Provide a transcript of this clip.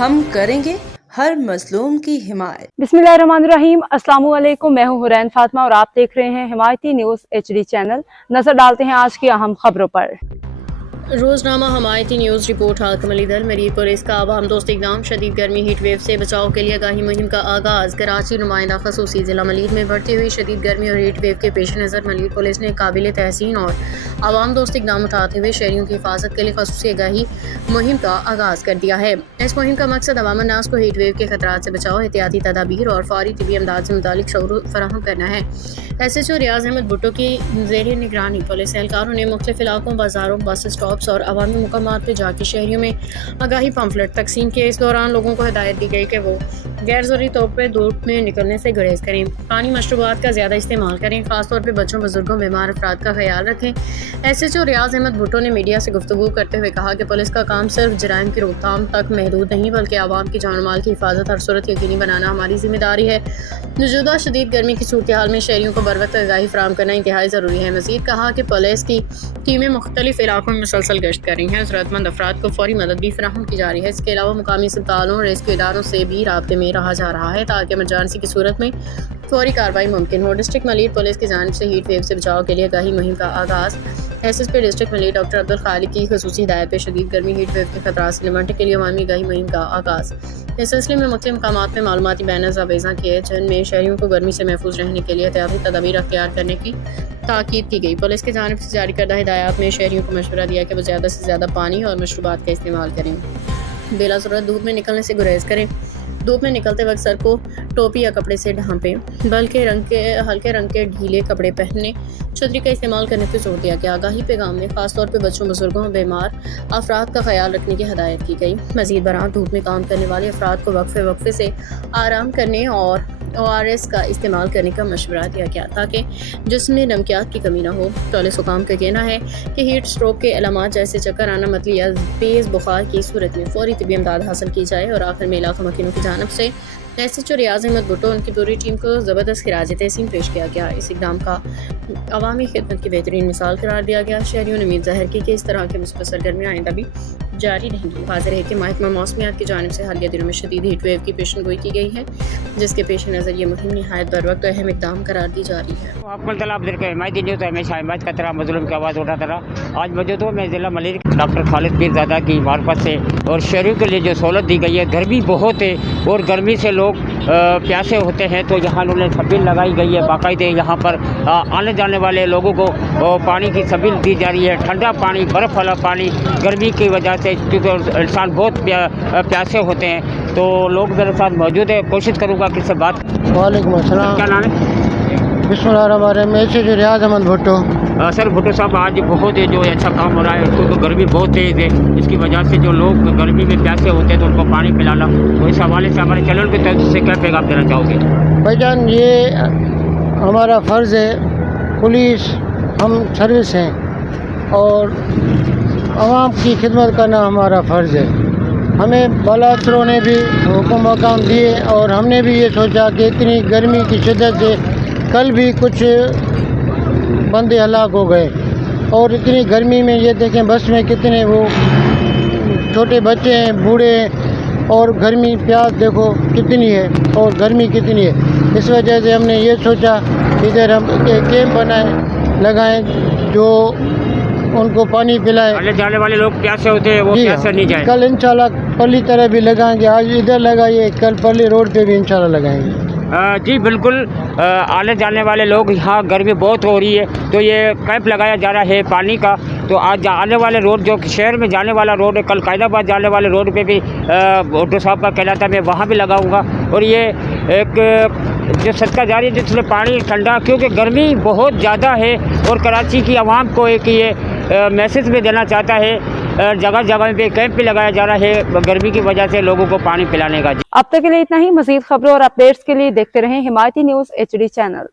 ہم کریں گے ہر مظلوم کی حمایت۔ बिस्मिल्लाहिर्रहमानिर्रहीम। अस्सलाम वालेकुम। मैं हूं हुरैन फातिमा और आप देख रहे हैं हिमायती न्यूज़ HD चैनल। नजर डालते हैं आज की अहम खबरों पर। रोजनामा हमायती न्यूज़ रिपोर्ट हाकिम अली दल मरीज पुलिस का आवाम दोस्त इक़दाम, शदीद गर्मी हीट वेव से बचाव के लिए आगाही मुहिम का आगाज़। कराची नुमाइंदा खसूसी ज़िला मलीर में बढ़ती हुई शदीद गर्मी और हीट वेव के पेश नज़र मलीर पुलिस ने काबिल तहसीन और आवाम दोस्त इक़दाम उठाते हुए शहरियों की हिफाजत के लिए खसूसी आगाही मुहिम का आगाज़ कर दिया है। इस मुहिम का मकसद अवाम अन्नास को हीट वेव के खतरात से बचाव, एहतियाती तदाबीर और फौरी तिबी इमदाद से मुतालिक शऊर फराहम करना है। SHO रियाज अहमद भुट्टो की ज़ेर निगरानी पुलिस एहलकारों ने मुख्तलिफ इलाकों, बाजारों, बस स्टॉप्स और अवामी मुकामात पर जाकर शहरियों में आगाही पम्फलेट तकसीम किए। इस दौरान लोगों को हिदायत दी गई कि वो गैर ज़रूरी तौर पर धूप में निकलने से गुरेज करें, पानी मशरूबात का ज़्यादा इस्तेमाल करें, खासतौर पर बच्चों, बुजुर्गों, बीमार अफराद का ख्याल रखें। SHO रियाज अहमद भुट्टो ने मीडिया से गुफ्तगू करते हुए कहा कि पुलिस का काम सिर्फ जराइम की रोकथाम तक महदूद नहीं बल्कि आवाम की जान माल की हिफाजत हर सूरत यकीनी बनाना हमारी जिम्मेदारी है। मौजूदा शदीद गर्मी की सूरत हाल में शहरियों को बरवक्त आगाही फराहम करना इंतहाई ज़रूरी है। मज़ीद कहा कि पुलिस की टीमें मुख्तलिफ इलाकों में मुसलसल गश्त कर रही हैं, ज़रूरतमंद अफराद को फौरी मदद भी फराहम की जा रही है। इसके अलावा मुकामी अस्पतालों और रेस्क्यू इदारों से भी राब्ते में रहा जा रहा है ताकि इमरजेंसी की सूरत में फौरी कार्रवाई मुमकिन हो। डिस्ट्रिक्ट मलीर पुलिस की जानिब से हीट वेव से बचाव के लिए आगाही मुहिम का आगाज़। SSP district Malir doctor Abdul Khaliq की खसूसी हिदायत पर शदीद गर्मी हीट वेव के खतरात से निपटने के लिए अवामी आगाही मुहिम का आगाज़। इस सिलसिले में मुख्तलिफ मकामात में मालूमाती बैनर्स आवेज़ा किए जिनमें शहरियों को गर्मी से महफूज रहने के लिए एहतियाती तदाबीर अख्तियार करने की ताकीद की गई। पुलिस की जानिब से जारी करदा हिदायत में शहरियों को मशवरा दिया कि वो ज़्यादा से ज़्यादा पानी और मशरूबात का इस्तेमाल करें, बेला ज़रूरत धूप में निकलने से गुरेज करें, धूप में निकलते वक्त सर को टोपी या कपड़े से ढांपें, बल्कि हल्के रंग के ढीले कपड़े पहनने, छतरी का इस्तेमाल करने पर जोर दिया गया। आगाही पैगाम में खासतौर पर बच्चों, बुजुर्गों और बीमार अफराद का ख्याल रखने की हिदायत की गई। मज़ीद बरां धूप में काम करने वाले अफराद को वक्फे से आराम करने और ORS का इस्तेमाल करने का मशवरा दिया गया ताकि जिस्म में नमकियात की कमी न हो। पुलिस हुकाम का कहना है कि हीट स्ट्रोक के अलामात जैसे चक्कर आना, मतली या तेज़ बुखार की सूरत में फौरी तिबी इमदाद हासिल की जाए। और आखिर में इलाका मकीनों की जानिब से SHO रियाज अहमद भुट्टो उनकी पूरी टीम को ज़बरदस्त खिराज तहसीन पेश किया गया। इस इक़दाम का अवामी खिदमत की बेहतरीन मिसाल करार दिया गया। शहरियों ने उम्मीद ज़ाहिर की कि इस तरह के मुस्बत सरगर्मियाँ आइंदा भी जारी रहेंगी। वाज़ेह है कि महकमा मौसमियात की जानिब से हालिया दिनों में शदीद हीट वेव की पेशनगोई की गई है, जिसके पेश नज़र ये मुहिम निहायत बरवक्त अहम इक़दाम करार दी जा रही है। हिमायती न्यूज़ हमेशा हिमायत का तरह मज़लूम की आवाज़ उठाता रहा। आज मौजूद हूँ मैं ज़िला मलीर डॉक्टर खालिद पीरज़ादा की मार्फत से, और शहरियों के लिए जो सहूलत दी गई है, गर्मी बहुत है और गर्मी से लोग प्यासे होते हैं, तो यहाँ उन्होंने छबील लगाई गई है। बाकायदे यहाँ पर आने जाने वाले लोगों को पानी की छबील दी जा रही है, ठंडा पानी, बर्फ़ वाला पानी। गर्मी की वजह से क्योंकि इंसान बहुत प्यासे होते हैं, तो लोग मेरे साथ मौजूद है। कोशिश करूँगा किससे बात। वालेकुम अस्सलाम। क्या नाम है? बिस्मिल्लाहिर्रहमानिर्रहीम। SHO रियाज अहमद भुट्टो। सर भुट्टो साहब, आज बहुत जो अच्छा काम हो रहा है, क्योंकि गर्मी बहुत तेज़ है, इसकी वजह से जो लोग गर्मी में प्यासे होते हैं तो उनको पानी पिलाना, तो इस हवाले से हमारे चैनल की तरफ से क्या पैगाम देना चाहोगे? भाईजान, ये हमारा फ़र्ज़ है, पुलिस हम सर्विस हैं और आवाम की खिदमत करना हमारा फ़र्ज़ है। हमें बाला अफसरों ने भी हुक्म मकाम दिए और हमने भी ये सोचा कि इतनी गर्मी की शिद्दत से कल भी कुछ बंदे हलाक हो गए, और इतनी गर्मी में ये देखें बस में कितने वो छोटे बच्चे हैं, बूढ़े हैं, और गर्मी प्यास देखो कितनी है और गर्मी कितनी है। इस वजह से हमने ये सोचा इधर हम कैंप लगाएं जो उनको पानी पिलाएं। आने जाने वाले लोग प्यासे होते हैं, वो प्यासे नहीं जाए। कल इंशाल्लाह पल्ली तरह भी लगाएंगे, आज इधर लगाइए, कल पल्ली रोड पे भी इंशाल्लाह लगाएंगे। जी बिल्कुल, आने जाने वाले लोग, यहाँ गर्मी बहुत हो रही है, तो ये कैंप लगाया जा रहा है पानी का। तो आज आने वाले रोड, जो शहर में जाने वाला रोड है, कल कायदाबाद जाने वाले रोड पे भी भुट्टो साहब का कहना था, मैं वहाँ भी लगाऊंगा। और ये एक जो सदका जारी है जिसमें पानी ठंडा, क्योंकि गर्मी बहुत ज़्यादा है, और कराची की आवाम को एक ये मैसेज में देना चाहता है, जगह जगह पे कैंप भी लगाया जा रहा है गर्मी की वजह से लोगों को पानी पिलाने का। अब तक के लिए इतना ही। मज़ीद खबरों और अपडेट्स के लिए देखते रहें हिमायती न्यूज़ HD चैनल।